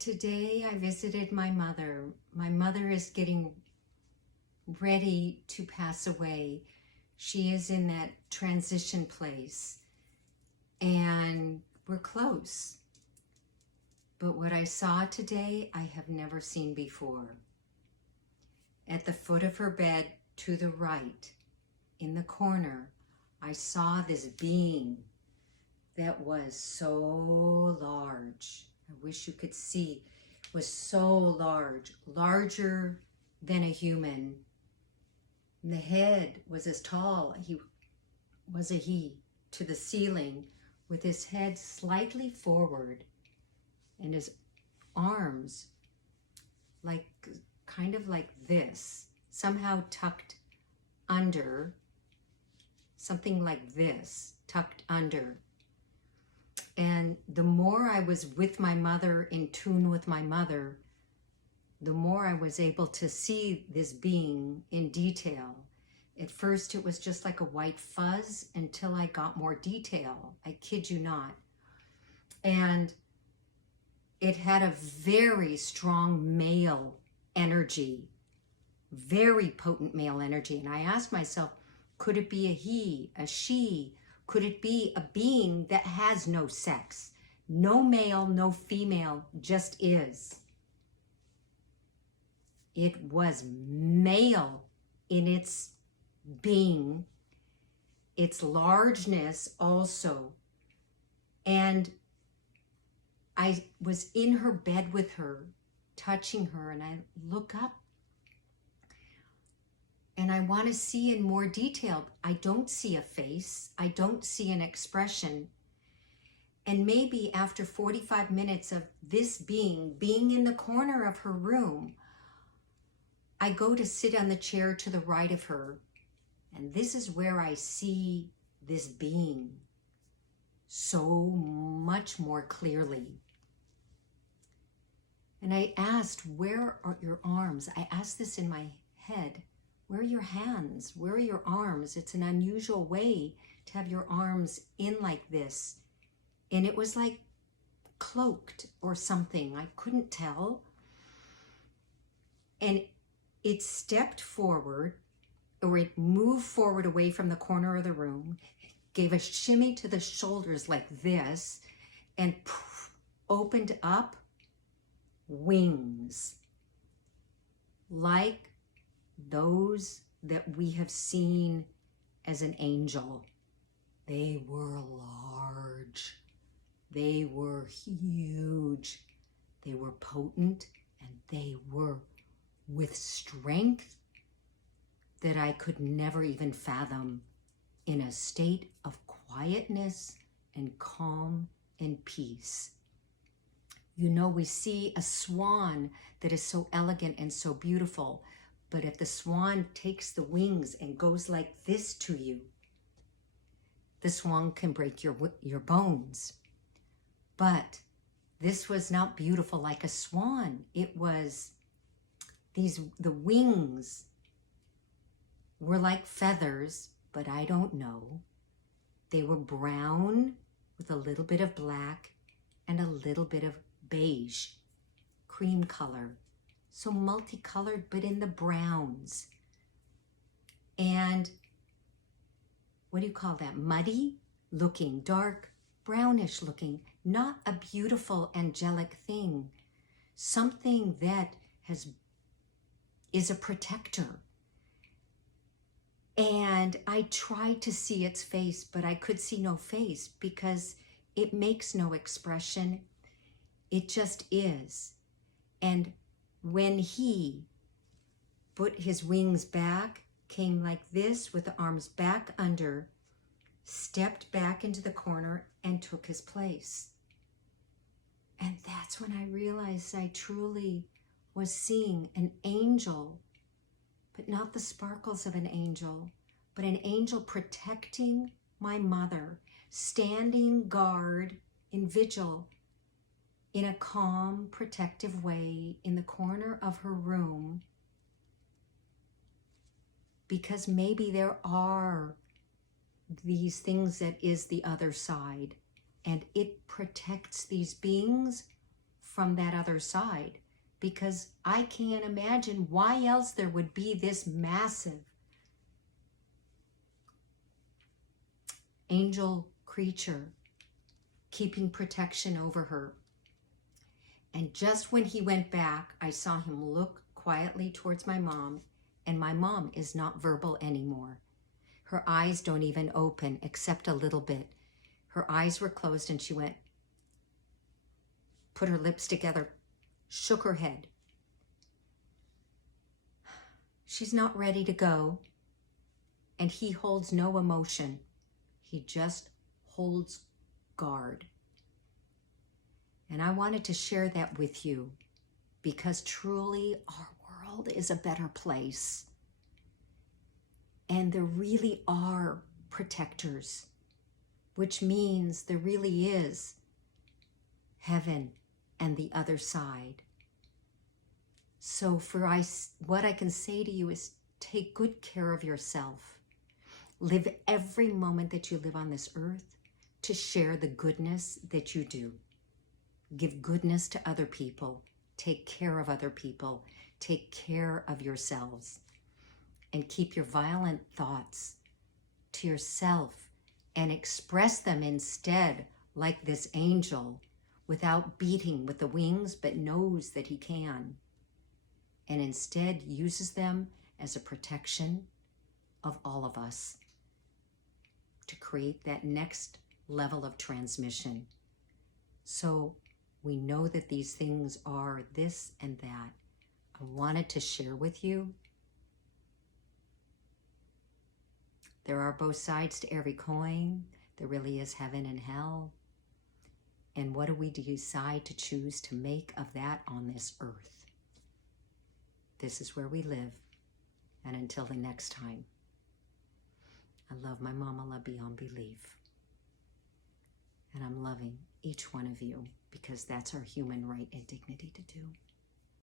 Today I visited my mother. My mother is getting ready to pass away. She is in that transition place and we're close. But what I saw today, I have never seen before. At the foot of her bed to the right, in the corner, I saw this being that was so large. I wish you could see. It was so large, larger than a human. And the head was as tall, he, to the ceiling, with his head slightly forward and his arms kind of like this, somehow tucked under, something like this, tucked under. And the more I was with my mother, in tune with my mother, the more I was able to see this being in detail. At first it was just like a white fuzz until I got more detail. I kid you not. And it had a very strong male energy, very potent male energy. And I asked myself, could it be a he, a she? Could it be a being that has no sex? No male, no female, just is. It was male in its being, its largeness also. And I was in her bed with her, touching her, and I look up and I want to see in more detail. I don't see a face. I don't see an expression. And maybe after 45 minutes of this being in the corner of her room, I go to sit on the chair to the right of her. And this is where I see this being so much more clearly. And I asked, where are your arms? I asked this in my head. Where are your hands? Where are your arms? It's an unusual way to have your arms in like this. And it was like cloaked or something. I couldn't tell. And it stepped forward, or it moved forward away from the corner of the room, gave a shimmy to the shoulders like this, and poof, opened up wings like those that we have seen as an angel. They were large. They were huge. They were potent, and they were with strength that I could never even fathom, in a state of quietness and calm and peace. You know, we see a swan that is so elegant and so beautiful, but if the swan takes the wings and goes like this to you, the swan can break your bones. But this was not beautiful like a swan. It was the wings were like feathers, but I don't know. They were brown with a little bit of black and a little bit of beige, cream color. So multicolored, but in the browns. And what do you call that? Muddy looking, dark, brownish looking, not a beautiful angelic thing. Something that is a protector. And I tried to see its face, but I could see no face because it makes no expression. It just is. And when he put his wings back, came like this with the arms back under, stepped back into the corner and took his place. And that's when I realized I truly was seeing an angel, but not the sparkles of an angel, but an angel protecting my mother, standing guard in vigil in a calm, protective way in the corner of her room, because maybe there are these things that is the other side, and it protects these beings from that other side, because I can't imagine why else there would be this massive angel creature keeping protection over her. And just when he went back, I saw him look quietly towards my mom, and my mom is not verbal anymore. Her eyes don't even open except a little bit. Her eyes were closed and she went, put her lips together, shook her head. She's not ready to go, and he holds no emotion. He just holds guard. And I wanted to share that with you because truly our world is a better place. And there really are protectors, which means there really is heaven and the other side. So what I can say to you is take good care of yourself. Live every moment that you live on this earth to share the goodness that you do. Give goodness to other people. Take care of other people. Take care of yourselves. And keep your violent thoughts to yourself and express them instead like this angel, without beating with the wings, but knows that he can. And instead uses them as a protection of all of us to create that next level of transmission. So we know that these things are this and that. I wanted to share with you. There are both sides to every coin. There really is heaven and hell. And what do we decide to choose to make of that on this earth? This is where we live. And until the next time, I love my mama, love beyond belief. And I'm loving each one of you because that's our human right and dignity to do.